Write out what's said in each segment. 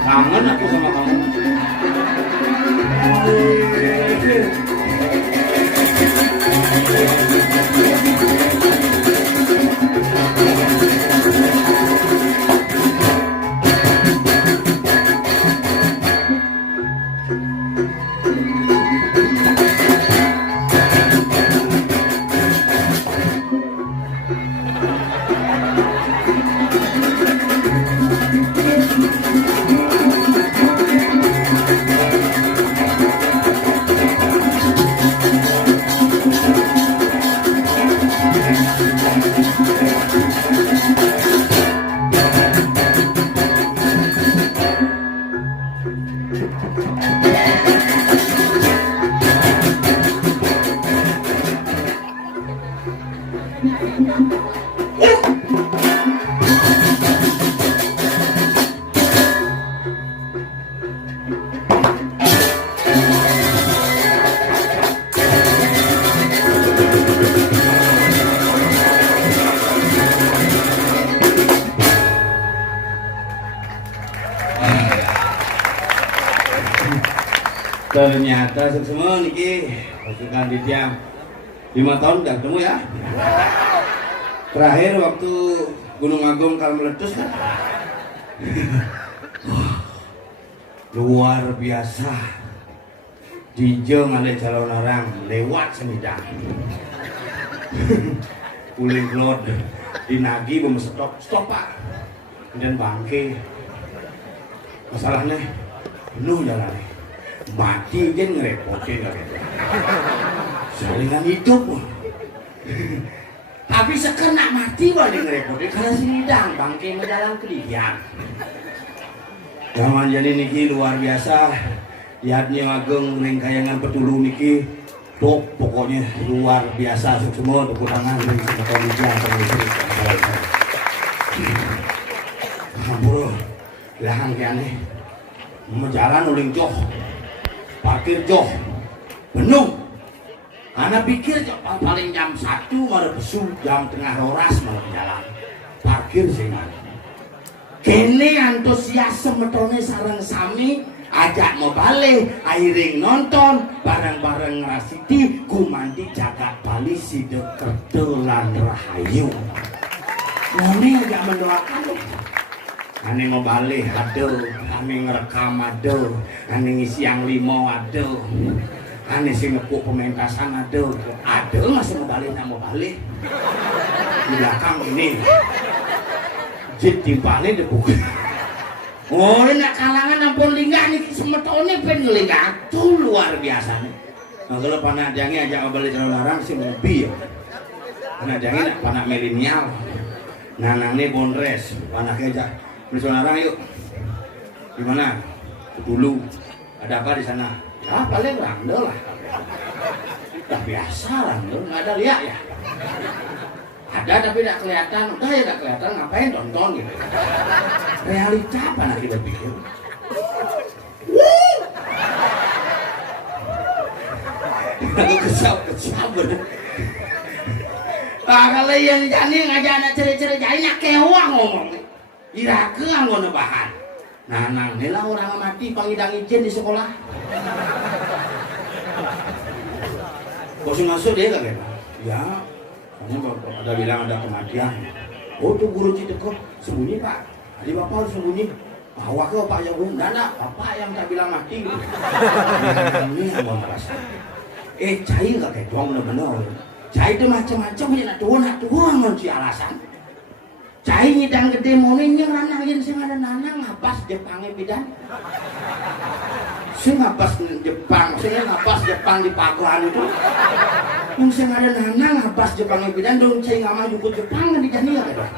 Kangen aku sama kamu. Ternyata semua niki pasukan Ditya 5 tahun udah ketemu ya. Terakhir waktu Gunung Agung kalau meletus kan. Luar biasa. Dijo ngale calon orang lewat semidang. Kuling glod dinagi stop pak. Kemudian bangke. Masalahnya penuh jalannya. Mati dia ngerepotin salingan hidup tapi sekena mati balik ngerepotin karena sinidang bangke mendalam kelihian zaman jadi niki luar biasa lihatnya Ageng nengkayangan petulu niki tok pokoknya luar biasa semua tepuk tangan dari semua media hampur lahang kiane menjalan uling joh parkir joh penuh karena pikir paling jam 1 malah besu jam tengah roras malah jalan parkir sih kene antusias semetone sareng sami ajak mau balik airing nonton bareng-bareng ngrasiti kumandi jagat bali side kertelan rahayu ngene ajak mendoakan ane mau balik aduh ane ngerekam aduh ane ngisi yang 5 aduh ane sing ngepuk pementasan aduh masih mau balik nak mau balik di belakang ini jit timpane debuk oh nak kalangan ampun linggah nih semetone pen linggah tuh luar biasa nih nah, kalau panak jangi ajak balik calon larang sih lebih ya panak jangi nak panak milenial nanang nih bonres panaknya ajak bersaudara yuk, gimana? Dulu ada apa di sana? Ya paling randel lah. Udah biasa randel, nggak ada lihat ya. Ada tapi tidak kelihatan, udah ya tidak kelihatan ngapain tonton gitu. Realita apa nanti berpikir? Aku kesal bener. Kalau yang jani ngajak anak cere-cere jadinya kewang ngomong. Irake anggo bahan. Nanang nila orang mati pangidang izin di sekolah. Kok masuk dia kagak? Ya, soalnya ada bilang ada kematian. Oh tuh guru Citeko sembunyi pak. Tadi bapak harus sembunyi. Awak ke pak yang enggak, bapak yang tak bilang mati. Ini abang rasa. Cai nggak kayak doang bener-bener. Cai itu macam-macam ya nak tuan ngunci alasan. Cai nyidang gede moninya ranangin sing ada nanang ngapas Jepangnya bidan. Sing ngapas Jepang di Pakuan itu. Sing ada nanang ngapas Jepangnya bidan dong cai nggak maju ke Jepang di jani ya kan.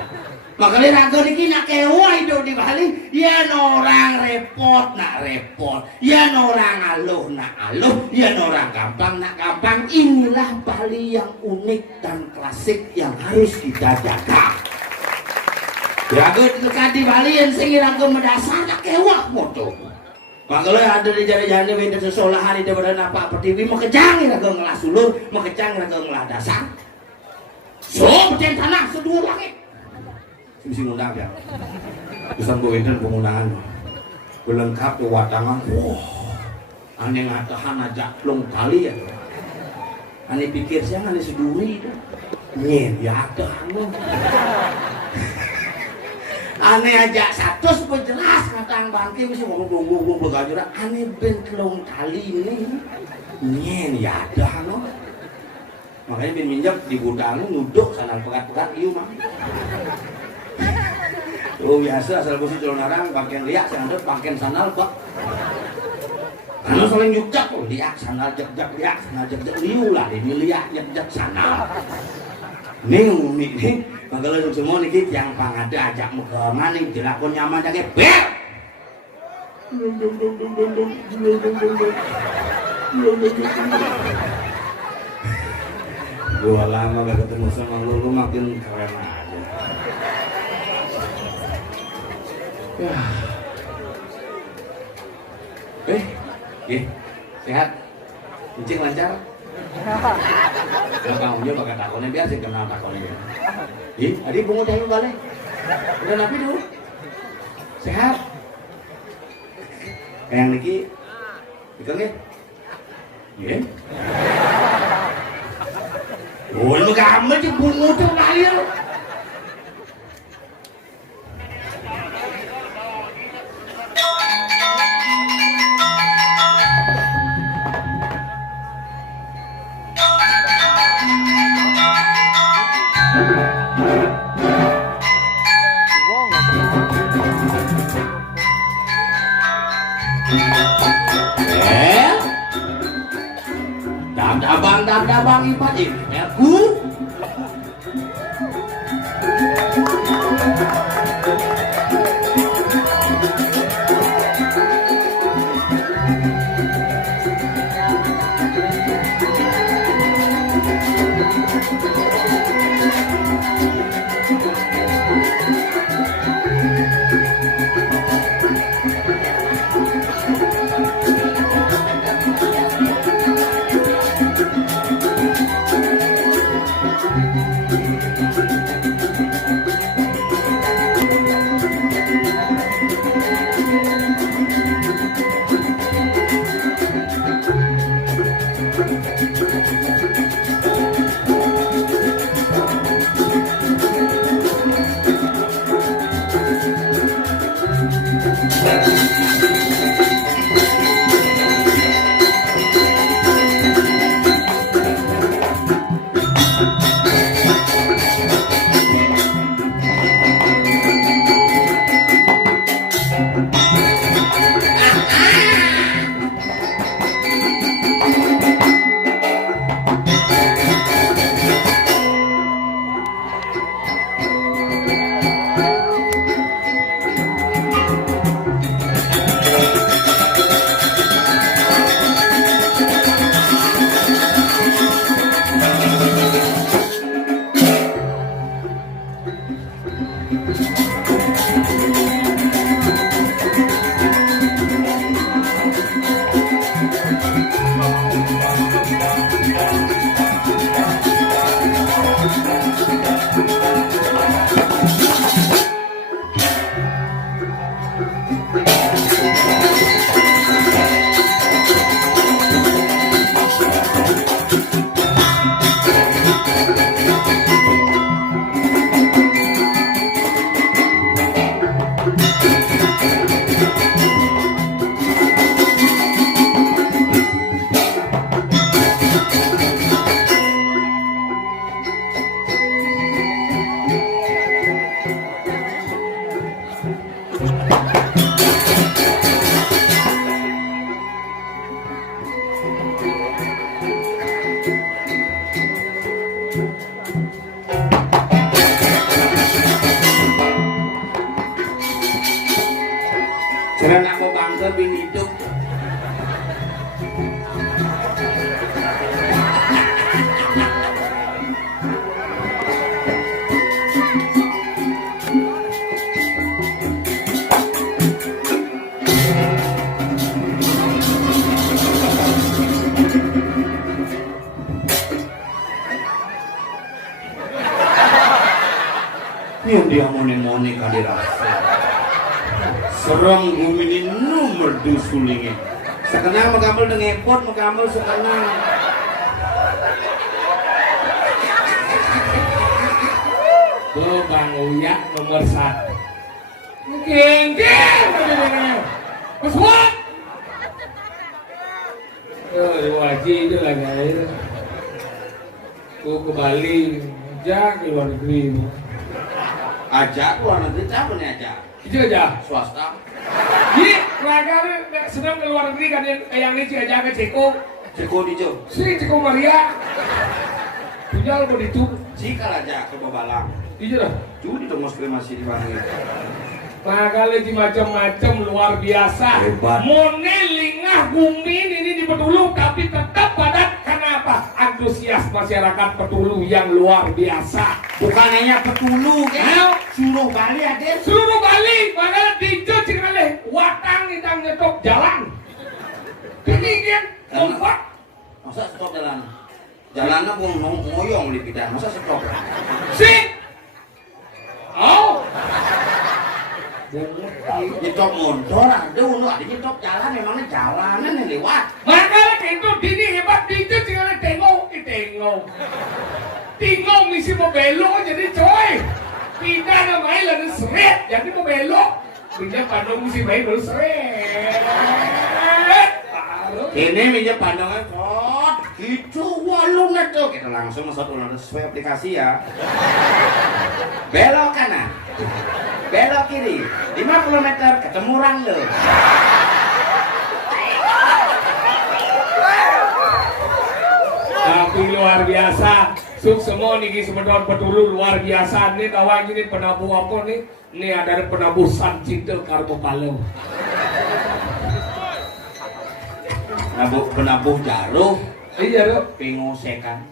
Makanya raga ini nak kewa itu di Bali, ya orang repot nak repot, ya orang aluh nak aluh, ya orang gampang nak gampang. Inilah Bali yang unik dan klasik yang harus kita jaga. Raga dekat di Bali yang sing raga mendasar nak kewa moto. Makanya ada di jari-jari beda sesolahan di depan apa pertiwi makejang raga ngelah sulur, makejang raga ngelah dasar. So percaya tanah sedua langit. Mesti ngundang ya. Pesan gue enten pengundangan. Belengkap tuh watangan. Wah, aneh ngatahan aja long kali ya. Aneh pikir saya aneh seduri itu. Nyen ya ada anu. Aneh aja satu supaya jelas ngatang bangke mesti ngomong begajura. Aneh ben long kali ini. Nyen ya ada anu. Makanya ben minjak di gudang nuduk sana pekat-pekat ieu mah. Oh biasa asal bosnya celon narang pakaian liak sandal pakaian sandal pak. Karena saling jujak loh liak sandal jak liak sandal jak liu lah ini liak jak sandal. Nih makanya semua nih yang pangada ajak mukaman nih jelakon nyaman jaga bel. Gua lama gak ketemu sama lu makin keren aja. Sehat, incing lancar. Kalau kamu pakai takonnya biasa kenal takonnya. Adik bungut yang balik. Udah napi dulu. Sehat. Yang Niki, ikut ya. Oh, lu kamu aja bungut yang balik. Dabang ipat ini, aku. Yang dia moni-moni kali rasa serang gumini nomor dusulingin sekenang mengambil dengan epot mengambil sekenang tuh Bang Uya nomor 1 geng-geng pesawat wajib itu lagi air ke Bali aja ke luar negeri ajak luar negeri apa nih ajak itu aja swasta iya keluarga sedang ke luar negeri kan yang ini aja ke Ceko di Jo si Ceko Maria punya lo itu jika aja ke Babalang itu dah judi dong masih di Bangil kali di macam-macam luar biasa hebat monelingah gumin ini di Petulu tapi tetap padat kenapa antusias masyarakat Petulu yang luar biasa bukan hanya Petulu kan seluruh Bali ada seluruh Bali bakal dijauh oleh watang yang ngetok jalan ini kan membuat masa stop jalannya pun ngoyong di bidang masa stop sih oh nyetok motor ada unu ada nyetok jalan memangnya jalanan yang lewat makanya itu dini hebat dijauh oleh tengok misi mau belok jadi coy tidak ada main lagi seret jadi mau belok minyak pandang misi main baru seret ini minyak pandangnya kok gitu walung itu kita langsung masuk ulang sesuai aplikasi ya belok kanan belok kiri 50 meter ketemu Ranglo tapi luar biasa suk semua nih sebenarnya Petulu luar biasa nih kawan ini penabuh apa nih ini ada penabuh Sancinta Karbo Palau penabuh jaruh iya dong pengosekan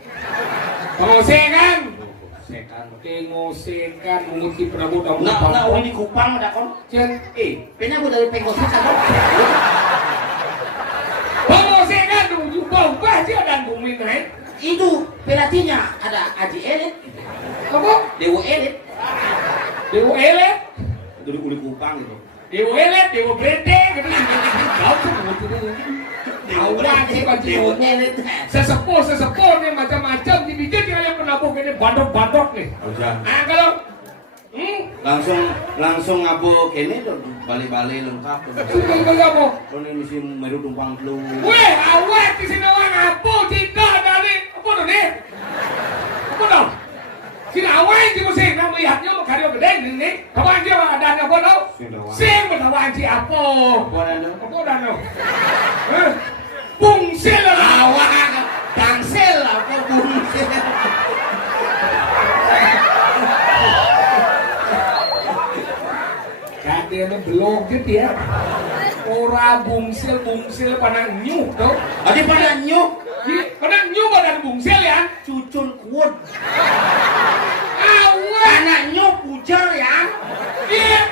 pengosekan mungkin penabuh tamu nah ini Kupang ada kon cen penabuh dari pengosekan pengosekan ubah aja dan bumi naik itu pelatihnya ada Aji Elit apa? Dewa Elit dari kulit Kupang gitu Dewa Elit, Dewa Brede gitu kau tuh awal sih Dewa Elit sesepuh nih macam-macam dibikin oleh penabuh ini bandot nih nah kalau langsung ngabu kene tuh bali-bali lengkap tunggu kamu kalau ini mesti meru tumpang flu weh awet di sini orang ngapu cinta dari apa tuh nih apa dong sini awet di musim kamu lihatnya mau karyo gede nih kawan dia ada apa dong sing bertawan si apa dong bungsil awak tangsel apa bungsil katanya belum gitu ya ora bungsil pada nyuk tuh ada pada nyuk pada nyuk badan bungsil ya cucul kuat awet anak nyuk pujar ya iya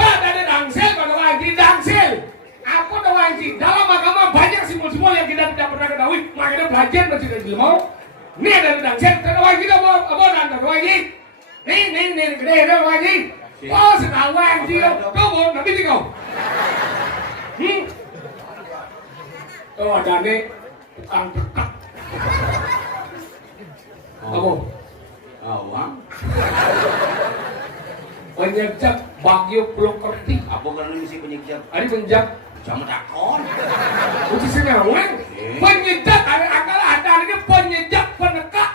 ada dangsel pada wajib dangsel apa ada wajib dalam agama banyak simbol-simbol yang kita tidak pernah ketahui makanya belajar masih tidak mau ini ada dangsel ada wajib apa ada wajib nih gede ada wajib oh setahu wajib kau mau nanti sih kau oh ada nih tukang dekat kamu awang penyejak Bagio Pulau Kerti apa kan misi penyejak ada penyejak jamu takon uji sinawang penyejak ada ini penyejak penekak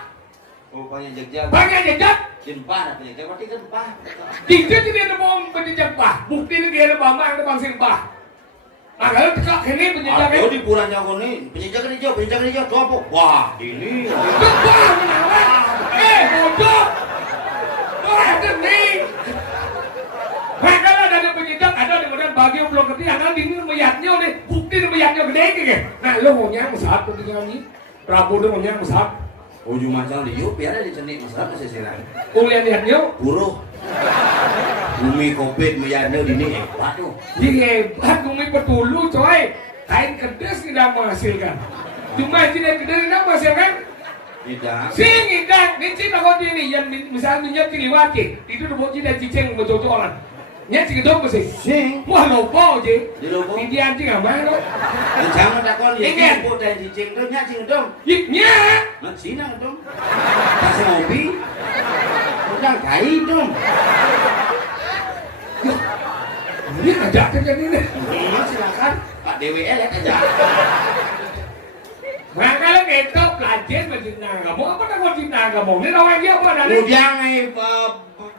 oh penyejak penyejak jempah penyejak berarti kan jempah tidak ada mau penyejak bah bukti ini dia ada bama ada bang simpah kalau tekak ini penyejak aduh di puran jago nih penyejak ini jauh apa wah ini bah menawang bodoh oh ada nih makanya ada penyejak ada di badan bagi belum ngerti karena ini meyatnya deh bukti meyatnya gede kayak nah lo maunya besar ketika ini Prabu tuh maunya besar ujung macam liu biar di cenik masalah masih silang kuliah lihatnya buruh bumi covid meyarnya di ini hebat tuh hebat bumi petulu coy kain kedes tidak menghasilkan cuma tidak kedes tidak menghasilkan tidak sing tidak ini cina kau ini yang misalnya minyak ciliwati itu tuh bocil dan cicing berjodolan nya cing dong sih sing wah lopo aja di lopo ini anjing apa lo jangan takon ya ibu dan cicing tuh nya cing dong nya Cina dong kasih ngopi udah kai dong ini ajak kerja ini silakan Pak DWL ya aja nah kalau kita pelajar mencinta kamu apa nak cinta kamu ini orang dia apa dari udah nih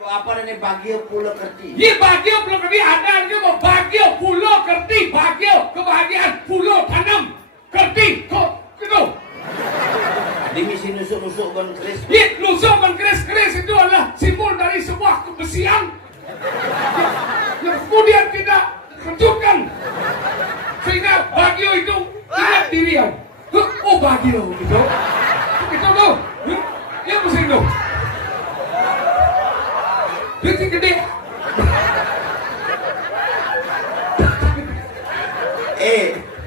apa nih bagio pulau kerti ini bagio pulau kerti ada aja mau bagio pulau kerti bagio kebahagiaan pulau tanam kerti kok gitu di misi nusuk-nusuk ban keris ini nusuk ban keris itu adalah simbol dari sebuah kebersihan yang kemudian kita kejutkan sehingga bagio itu ingat dirian oh bagio gitu itu tuh ya pusing tuh duit gede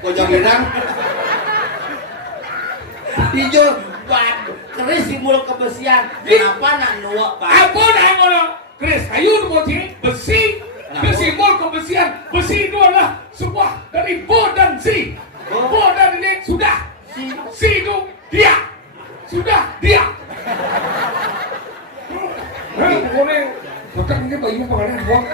kocok bilang hijau bat keris simbol kebersihan kenapa nak nuak pak apa nak keris kayu besi simbol kebersihan besi itu adalah sebuah dari bo dan si bo dan ini sudah si itu dia sudah dia pokoknya bukan ini bayi pengen buang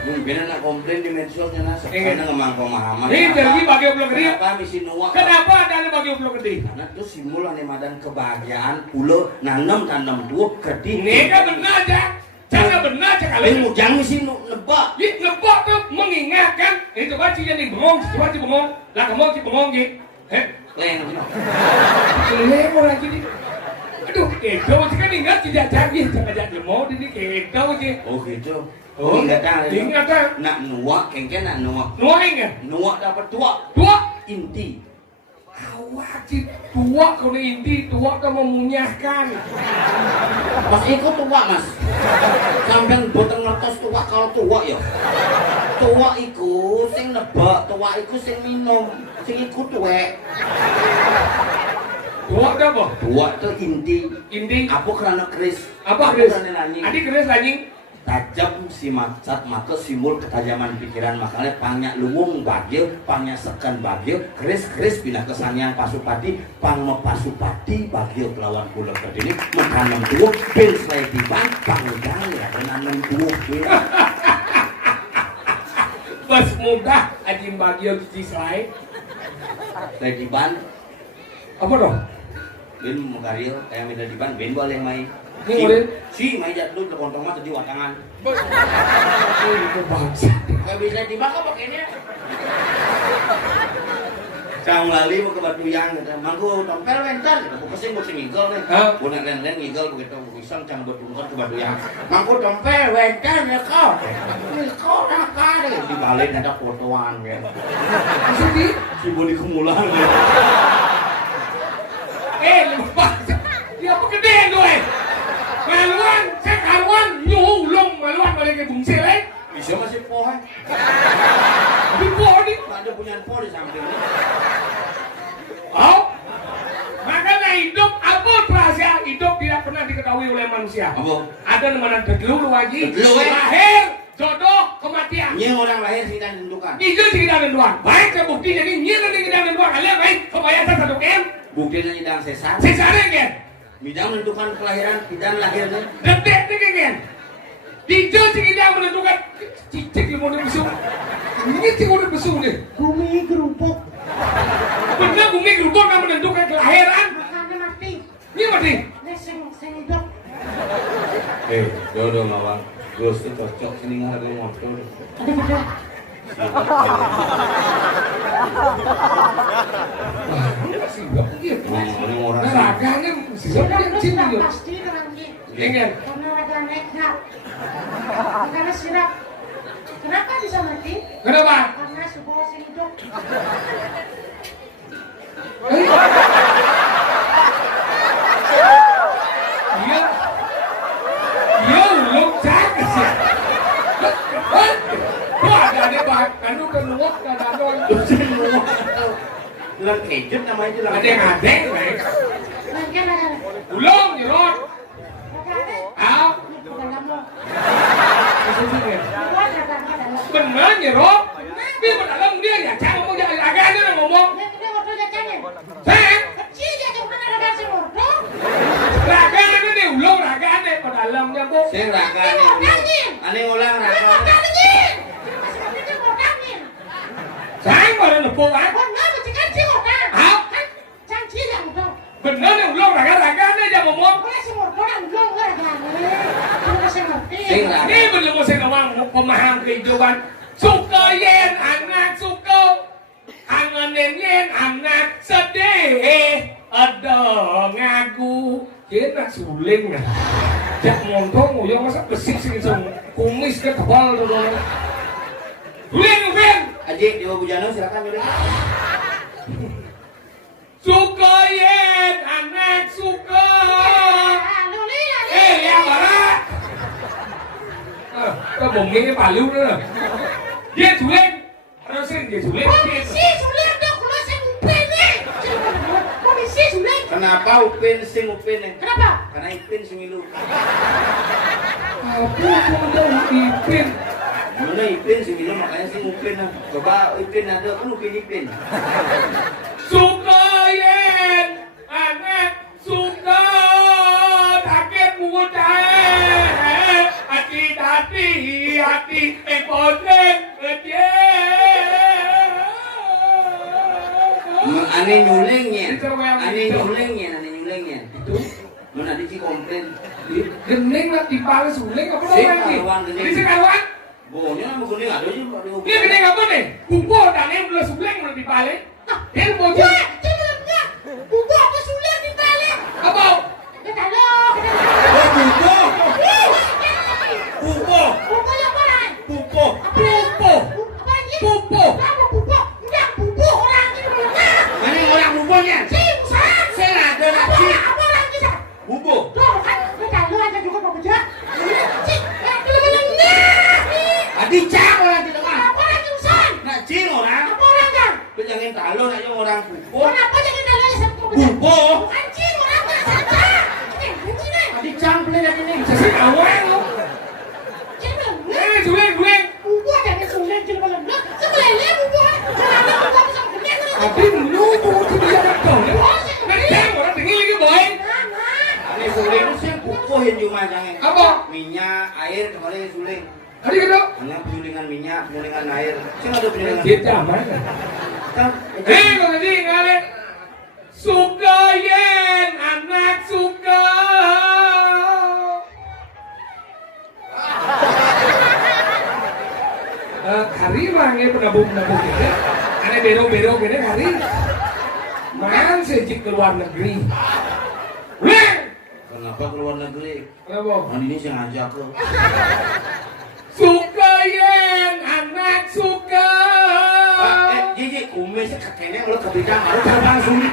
mungkin nak komplain di medsosnya nasa karena ngemang pemahaman ini jadi bagi belum gede kenapa misi nuak kenapa ada bagi belum gede karena itu simbol ane madan kebahagiaan pulau nanam dua gede ini kan benar aja jangan benar aja kali ini jangan misi nebak ini nebak tuh mengingatkan itu coba sih jadi bengong coba sih bengong lah kamu sih bengong gitu leng leng orang gini aduh itu kan ingat tidak jadi jangan mau ini itu sih oh gitu oh ingat ingatan nak nuak kengken nak nuak nuaing nuak dapat tua inti wajib tua kalau inti tua kan memunyahkan pas ikut tua mas sampai boteng ngertos tua kalau tua ya tua iku sing nebak tua iku sing minum sing ikut tuwek tua apa? Tua itu inti apa kerana keris apa keris? Adik keris anjing tajam si macat maka simbol ketajaman pikiran makanya pangnya luwung bagil pangnya sekan bagil keris pindah kesanyang pasupati pang pasupati bagil kelawan pulau kedini menanam tuh pil selai tiban panggang ya menanam tuh bas mudah anjing bagil cuci selai tiban apa dong? Ben mukaril kayak minta diban ben boleh main si main jatuh ke kontong mah tadi watangan itu bangsa kayak bisa tiba kok pakainya Kang lali mau ke Batuyang gitu, mangku tompel wentar gitu, pusing ngigel nih, punya ren ngigel begitu, pisang cang bertungkot ke Batuyang, mangku tompel wentar ya kau nakar, dibalik ada fotoan gitu, sedih, si bodi kemulan gitu, lupa, dia apa gedean doy, maluan, saya karuan, nyulung maluan balik ke bungsil bisa masih poh, di poh nih, ada punya poh di samping. Oh, makanya hidup apa rahasia hidup tidak pernah diketahui oleh manusia. Apa? Ada namanya deglu lagi. Deglu, lahir, jodoh, kematian. Ini orang lahir sih dan tentukan. Itu sih kita tentukan. Baik terbukti jadi ini nanti kita tentukan. Kalian baik kebayatan satu kem. Buktinya tidak sesar. Sesarnya kan. Bidang menentukan kelahiran, bidang lahirnya. Detik kan. Itu sih kita menentukan. Cicik di mana besuk. Ini sih mana besuk nih. Bumi kerupuk. Bener bumi kerupuk yang menentukan kelahiran. Makanya mati. Ini mati. Ini sing hidup. Jodoh ngawang. Gus itu cocok sini harga motor. Ada betul. Ini orang sih. Raganya Sudah yang terus cinta tak pasti terang dia. Ingin. Karena ada nekat. Karena sirap. Kenapa bisa mati? Kenapa? Karena sebuah sing hidup. Iya. Iya, lu cakep sih. Wah, ada bahan, anu kenuak, ada doang. Lang kejut namanya itu lang. Ada yang adeng, Mek. Mungkin ada. Ulung, jerot. Ada. Ah, Itu dalam lo. maksudnya. Buat datangnya dalam. Bener, jerot. Dia berdalam dia ya, jangan ngomong jangan agak aja lah ngomong. Dia waktu jacanya. Sayang, Kecil aja cuma ada kasih modal. raga itu nih ulung raga nih berdalamnya bu. Saya raga nih. Ane ulang Dia raga. modal nih. Masih mati dia modal nih. Sayang baru lepo kan. Benar mesti kan sih modal. Ah, Kan janji yang modal. bener nih ulung raga nih jangan ngomong. Boleh si modal yang belum nggak ada. Cuma kasih ngerti. Sing raga. Ini belum mau saya ngomong pemaham kehidupan. Suka yen anak suka, kangenin yen anak sedih. Aduh ngaku, kita suling ya. Jak montong, uyang masa besik sih kumis ke tebal tuh. Suling, suling. Ajik di Bujano silakan milih. Suka yen anak suka. Luli lah. Ya barat. Kita bohongin palu nữa. Dia suling, harusnya dia suling. Komisi sulit dong kalau saya upin nih. Komisi sulit. Kenapa Upin sing Upin nih? Kenapa? Karena Ipin sing milu. Aku udah ipin. Mana Ipin sing milu makanya sing Upin lah. Coba Ipin ada kan Upin. Suka yen anak suka takut mudah hati ekonen dia. Ane nyulingnya. Ane nyulingnya. Itu Mana di komplain. gening lah dipales suling apa Sing lagi? karuan gening. Ini sekarang Bohongnya sama kuning ada sih. ini gening apa nih? Bumbu dan yang belum suling belum dipales. Dia mau Ya, cenderungnya. Buku aku sulit di balik. apa? Kita lo. Oh, Buko. Buku yang mana? Buko. Bumbu. Apa ini? Buku. Kamu buku. Enggak buku orang ini bukan. Mana orang bukonya? Simsan. Saya ada lagi. Apa orang kita? Buko. Tuh kan, kita lo aja juga mau kerja. Cik, ya belum nih. Adi cang orang di tengah. Apa lagi urusan? Nak cing orang. Apa orang kan? Penyanyi talon aja orang buko. Kenapa jangan kita lihat satu kerja? Buko. Anjing orang kan saja. Anjing nih. Adi cang pelai dari ini. Saya awal lo. Cik belum. Suling. Buku ada yang sulit jadi belum. Sebelah buku. Kenapa buku bisa gede? Tapi lu tuh tidak tahu. Nanti saya orang tinggi lagi boy. Ini suling itu sih buko yang cuma jangan. Apa? Minyak, air kemarin suling. Tadi kata. Hanya penyulingan minyak, penyulingan air. Saya ada penyulingan. Kita mana? Kan? Kalau tadi ngaret suka yen anak suka. Kari mangnya penabung kita. Ada bero gini kari. Man sejak ke luar negeri. Weh, Kenapa keluar negeri? kenapa? Kan ini saya ngajak ke. Suka yen anak suka. Jiji, kumisnya kakeknya kalau kebidang harus terbang sulit.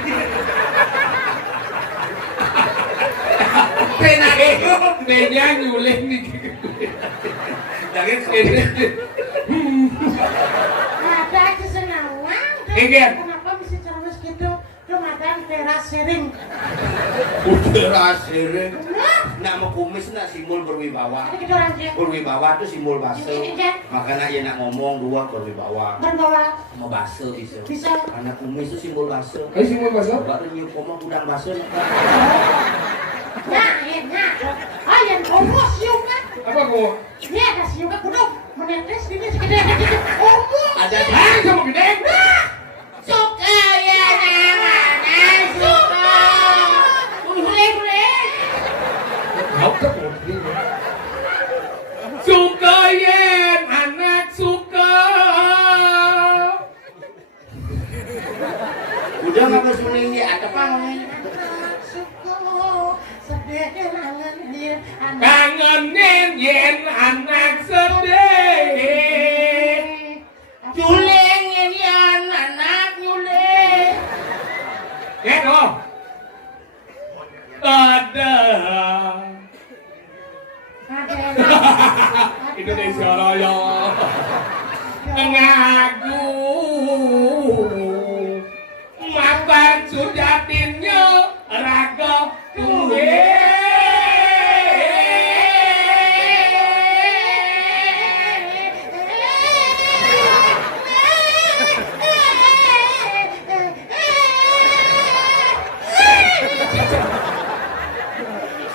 Pena itu, pena nyuling nih. Jangan kebidang. Ada aja senang. Ingin. Kenapa bisa cerdas gitu? Ramadan teras sering. Udah sering. Nah, Nama kumis nak simbol berwibawa. ada kita orang dia. Berwibawa itu simbol base. Iya. Makanya ya nak ngomong dua berwibawa. Berbawa Mau base bisa. bisa. Karena kumis itu simbol base. Ayo semua masuk. Baru nyium koma udang base. Nah, enak. Ayam omos siung kan? Apa kau? Ini ada siung kan kudu menetes ini segede gitu. Omos. Ada Ah, kamu gede. Suka ya namanya suka. Boleh. Kau tak mau gede. Suka yen anak suka. udah nggak bersuling dia ada apa namanya? Kangenin yen anak sedih. rago. Ada. Indonesia Raya. Ngaku mapan sujatinnya raga tuwe.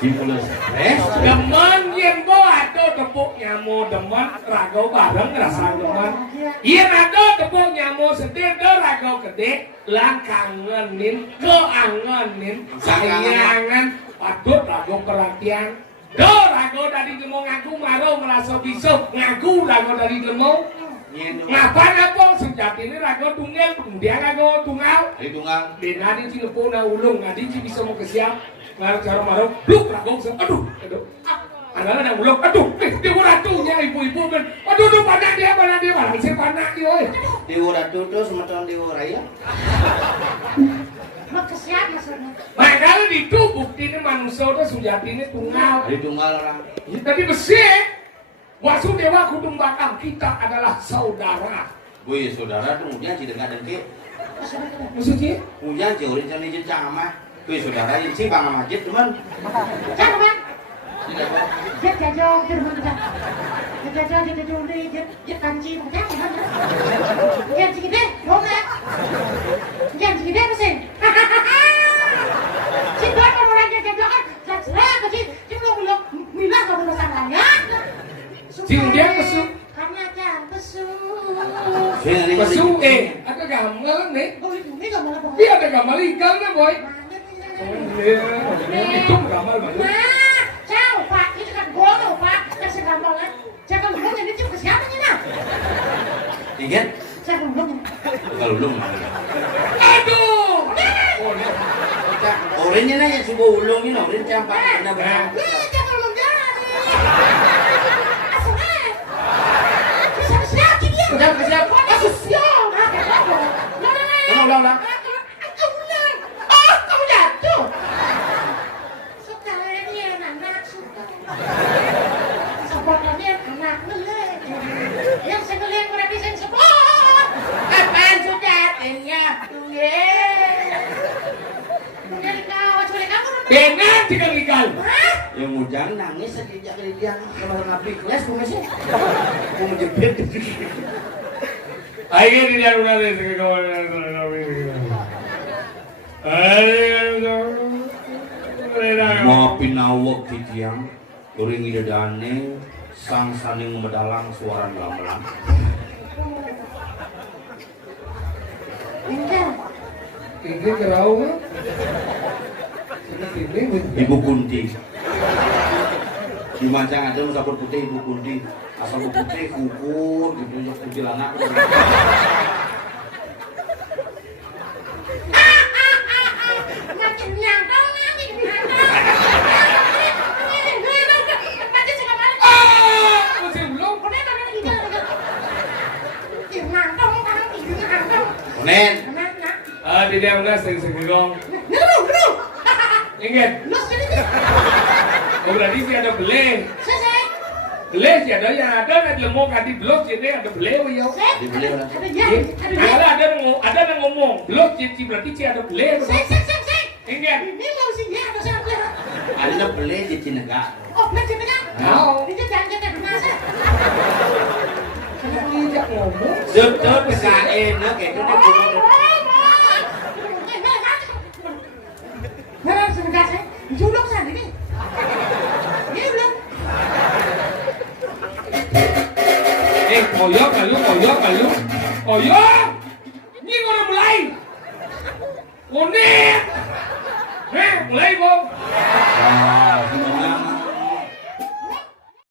Simpulus stres. Demen yen go ado tepuk nyamo demen rago bareng rasa demen. Yen ado tepuk nyamo setir do rago gede lan kangenin keangenin sayangan padut rago perhatian. Do rago dari demo ngaku maro merasa bisa ngaku rago dari demo. Ngapa apa sejati ini rago tunggal kemudian rago tunggal. Di tunggal. Dina di cilepo na ulung ngadi bisa mau kesiap. Ngarep cara marau, bluk rago aduh. Ada ulung, aduh, dia ratunya ibu-ibu kan. Aduh, panak dia, malah sih panak dia, oi. Dewa ratu tuh semeton dewa raya. Mau kesiap maksudnya. Makanya itu buktinya manusia itu sujatinya tunggal. Di tunggal orang. Tadi besi, Wasudewa Kudung Bakal kita adalah saudara. Gue saudara tuh kemudian si dengar dengki. Maksudnya? Kemudian si urin cani jencang mah. Gue saudara ini sih bang majid teman. Jangan bang. Jet jajong di rumah kita. Jet juri, jet kanci, macam mana? Jet segede, boleh. Jet segede apa sih? Si tuan orang jet jajong kan, jet selek ke si belum bilang kalau urusan lain. Si dia kesu. Karena jangan kesu. Kesu ada gambar nih. Oh ini gambar apa? Iya ada gambar ikan nih boy. Itu gambar mana? Nah, jauh pak, itu kan golo pak. Kasih gambarnya. Jangan belum ini cuma siapa nih nak? Ingat? Jangan belum. Kalau belum mana? Aduh. Orangnya nanya subuh ulung ini, orang campak. Jangan belum jalan. Asal siap dia. Siap. Asus siap. Ulang. Kamu jatuh. Sekarang anak suka. Sebenarnya anak melek. Yang sebelum berarti saya sebut. Apaan sujatinya? Dari kawan sulit kamu. Dengan cikal-cikal. Yang mujang nangis sejak dia kalau ngapi kelas bukan sih? Mau menjepit. Ayo dia udah deh kawan. Mau pinawak titiang, kuring idadane, sang saning medalang suara gamelan. Ini kerau kan? Ibu Kunti. Di Mancang ada musafir putih Ibu Kunti. Asal Ibu Putih kukur gitu ya kuntilanak. Nen. Tidak udah sering-sering. Ingat. Oh berarti sih ada beli. Beli sih ada yang ada nanti mau ganti blok jadi ada beli yo. Dibeli orang. Ada yang ngomong blok jadi berarti sih ada beli. Ingat. Ada beli di Cinega. Oh, beli Cinega. Tahu. Itu jangan kita masa. Tidak ngomong. Betul bisa enak kayak gitu. Nah, sebentar saya juluk sana ini. Ini belum. Koyok kalu. Ini udah mulai. Unik. Mulai, Bang.